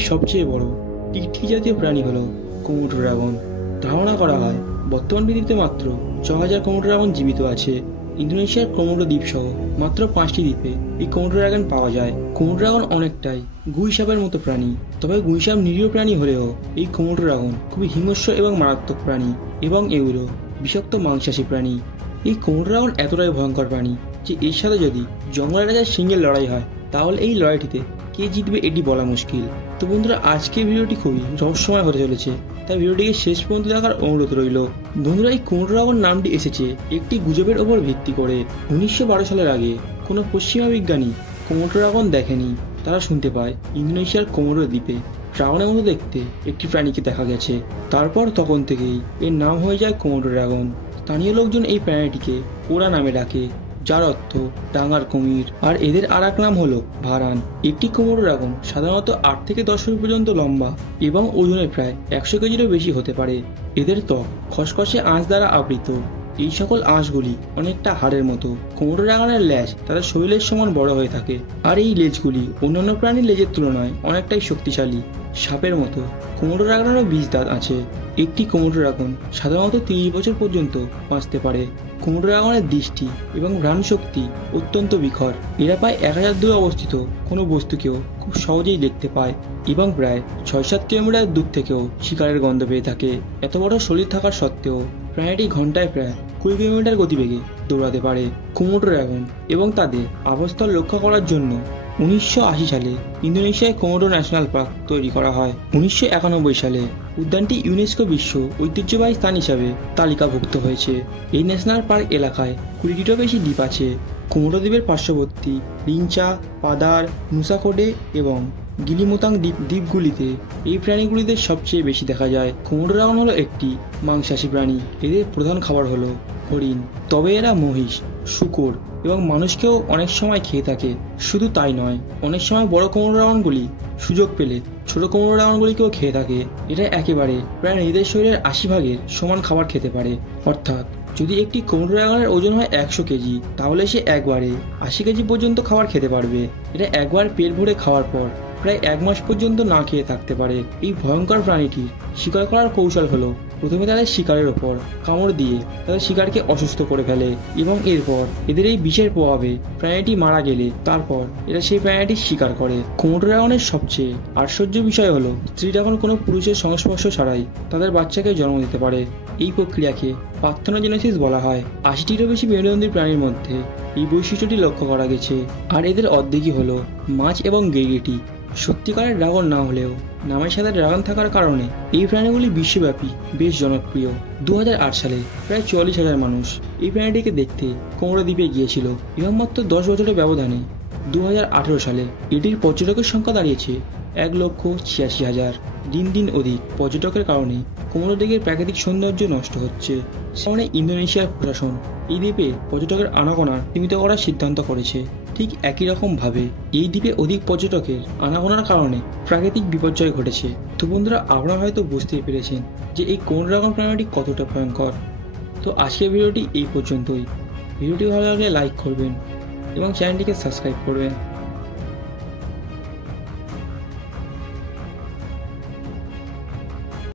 পৃথিবীর সবচেয়ে বড় টিকটিকি জাতীয় প্রাণী হলো কোমোডো ড্রাগন। ধারণা করা হয় বর্তমান পৃথিবীতে মাত্র ৬,০০০ কোমোডো ড্রাগন জীবিত আছে। ইন্দোনেশিয়ার কোমোডো দ্বীপ সহ মাত্র ৫টি দ্বীপে এই কোমোডো ড্রাগন পাওয়া যায়। কোমোডো ড্রাগন অনেকটাই গুইসাপের মতো প্রাণী, তবে গুইসাপ নিরীহ প্রাণী হলেও এই কোমোডো ড্রাগন খুবই হিংস্র এবং মারাত্মক প্রাণী এবং এগুলো বিষাক্ত মাংসাশী প্রাণী। এই কোমোডো ড্রাগন এতটাই ভয়ঙ্কর প্রাণী যে এর সাথে যদি জঙ্গলের রাজার সিংহের লড়াই হয় তাহলে এই লড়াইটিতে কে জিতবে এটি বলা মুশকিল। তো বন্ধুরা, আজকের ভিডিওটি খুবই রহস্যময় হতে চলেছে, তাই ভিডিওটিকে শেষ পর্যন্ত দেখার অনুরোধ রইল। বন্ধুরা, এই কোমোডো ড্রাগন নামটি এসেছে একটি গুজবের ওপর ভিত্তি করে। ১৯১২ সালের আগে কোনো পশ্চিমা বিজ্ঞানী কোমোডো ড্রাগন দেখেনি। তারা শুনতে পায় ইন্দোনেশিয়ার কোমোডো দ্বীপে ড্রাগনের মতো দেখতে একটি প্রাণীকে দেখা গেছে। তারপর তখন থেকেই এর নাম হয়ে যায় কোমোডো ড্রাগন। স্থানীয় লোকজন এই প্রাণীটিকে ওরা নামে ডাকে, যার অর্থ ডাঙার কুমির। আর এদের আর এক নাম হলো ভারান। একটি কোমোডো ড্রাগন সাধারণত ৮ থেকে ১০ ফুট পর্যন্ত লম্বা এবং ওজনে প্রায় ১০০ কেজিরও বেশি হতে পারে। এদের ত্বক খসখসে আঁশ দ্বারা আবৃত। এই সকল আঁশগুলি অনেকটা হাড়ের মতো। কোমোডো ড্রাগনের লেজ তাদের শরীরের সমান বড় হয়ে থাকে, আর এই লেজগুলি অন্যান্য প্রাণীর লেজের তুলনায় অনেকটাই শক্তিশালী। সাপের মতো কোমোডো ড্রাগনেরও ২০ দাঁত আছে। একটি কোমোডো ড্রাগন সাধারণত ৩০ বছর পর্যন্ত বাঁচতে পারে। কোমোডো ড্রাগনের দৃষ্টি এবং ঘ্রাণ শক্তি অত্যন্ত বিখর। এরা প্রায় ১,০০০ দূরে অবস্থিত কোনো বস্তুকেও খুব সহজেই দেখতে পায় এবং প্রায় ৬-৭ কিলোমিটার দূর থেকেও শিকারের গন্ধ পেয়ে থাকে। এত বড় শরীর থাকার সত্ত্বেও প্রাণীটি ঘন্টায় প্রায় ২০ কিলোমিটার গতিবেগে দৌড়াতে পারে। কোমোডো ড্রাগন এবং তাদের আবাসস্থল রক্ষা করার জন্য ১৯৮০ সালে ইন্দোনেশিয়ায় কোমোডো ন্যাশনাল পার্ক তৈরি করা হয়। ১৯৯১ সালে উদ্যানটি ইউনেস্কো বিশ্ব ঐতিহ্যবাহী স্থান হিসাবে তালিকাভুক্ত হয়েছে। এই ন্যাশনাল পার্ক এলাকায় ২০টিরও বেশি দ্বীপ আছে। কোমোডো দ্বীপের পার্শ্ববর্তী রিঞ্চা, পাদার, নুসাকোডে এবং গিলিমুতাং দ্বীপগুলিতে এই প্রাণীগুলিদের সবচেয়ে বেশি দেখা যায়। কোমোডো ড্রাগন হলো একটি মাংসাশী প্রাণী। এদের প্রধান খাবার হলো হরিণ, তবে এরা মহিষ, শূকর এবং মানুষকেও অনেক সময় খেয়ে থাকে। শুধু তাই নয়, অনেক সময় বড় কোমোডো ড্রাগনগুলি সুযোগ পেলে ছোট কোমোডো ড্রাগনগুলিকেও খেয়ে থাকে। এটা একেবারে প্রায় নিজেদের শরীরের ৮০ ভাগের সমান খাবার খেতে পারে। অর্থাৎ যদি একটি কোমোডো ড্রাগনের ওজন হয় ১০০ কেজি, তাহলে সে একবারে ৮০ কেজি পর্যন্ত খাবার খেতে পারবে। এটা একবার পেট ভরে খাওয়ার পর প্রায় ১ মাস পর্যন্ত না খেয়ে থাকতে পারে। এই ভয়ঙ্কর প্রাণীটির শিকার করার কৌশল হলো প্রথমে তাদের শিকারের ওপর কামড় দিয়ে তাদের শিকারকে অসুস্থ করে ফেলে এবং এরপর এদের এই বিষের প্রভাবে প্রাণীটি মারা গেলে তারপর এরা সেই প্রাণীটির শিকার করে। কোমোডো ড্রাগনের সবচেয়ে আশ্চর্য বিষয় হলো স্ত্রী ড্রাগন কোনো পুরুষের সংস্পর্শ ছাড়াই তাদের বাচ্চাকে জন্ম দিতে পারে। এই প্রক্রিয়াকে পার্থেনোজেনেসিস বলা হয়। ৮০টিরও বেশি মেরুদণ্ডী প্রাণীর মধ্যে এই বৈশিষ্ট্যটি লক্ষ্য করা গেছে। আর এদের অর্ধেকই হলো মাছ এবং গেইগেটি। সত্যিকারের ড্রাগন না হলেও নামের সাথে ড্রাগন থাকার কারণে এই প্রাণীগুলি বিশ্বব্যাপী বেশ জনপ্রিয়। ২০০৮ সালে প্রায় ৪০,০০০ মানুষ এই প্রাণীটিকে দেখতে কোমোডো দ্বীপে গিয়েছিল এবং মাত্র ১০ বছরের ব্যবধানে ২০১৮ সালে এটির পর্যটকের সংখ্যা দাঁড়িয়েছে ১,৮৬,০০০। দিন দিন অধিক পর্যটকের কারণে কোমোডো দ্বীপের প্রাকৃতিক সৌন্দর্য নষ্ট হচ্ছে। কারণে ইন্দোনেশিয়ার প্রশাসন এই দ্বীপে পর্যটকের আনাগোনা সীমিত করার সিদ্ধান্ত করেছে। ঠিক একই রকমভাবে এই দ্বীপে অধিক পর্যটকের আনাগোনার কারণে প্রাকৃতিক বিপর্যয় ঘটেছে। তো বন্ধুরা, আপনারা হয়তো বুঝতেই পেরেছেন যে এই কোমোডো ড্রাগন প্রাণীটি কতটা ভয়ঙ্কর। তো আজকের ভিডিওটি এই পর্যন্তই। ভিডিওটি ভালো লাগলে লাইক করবেন এবং চ্যানেলটিকে সাবস্ক্রাইব করবেন।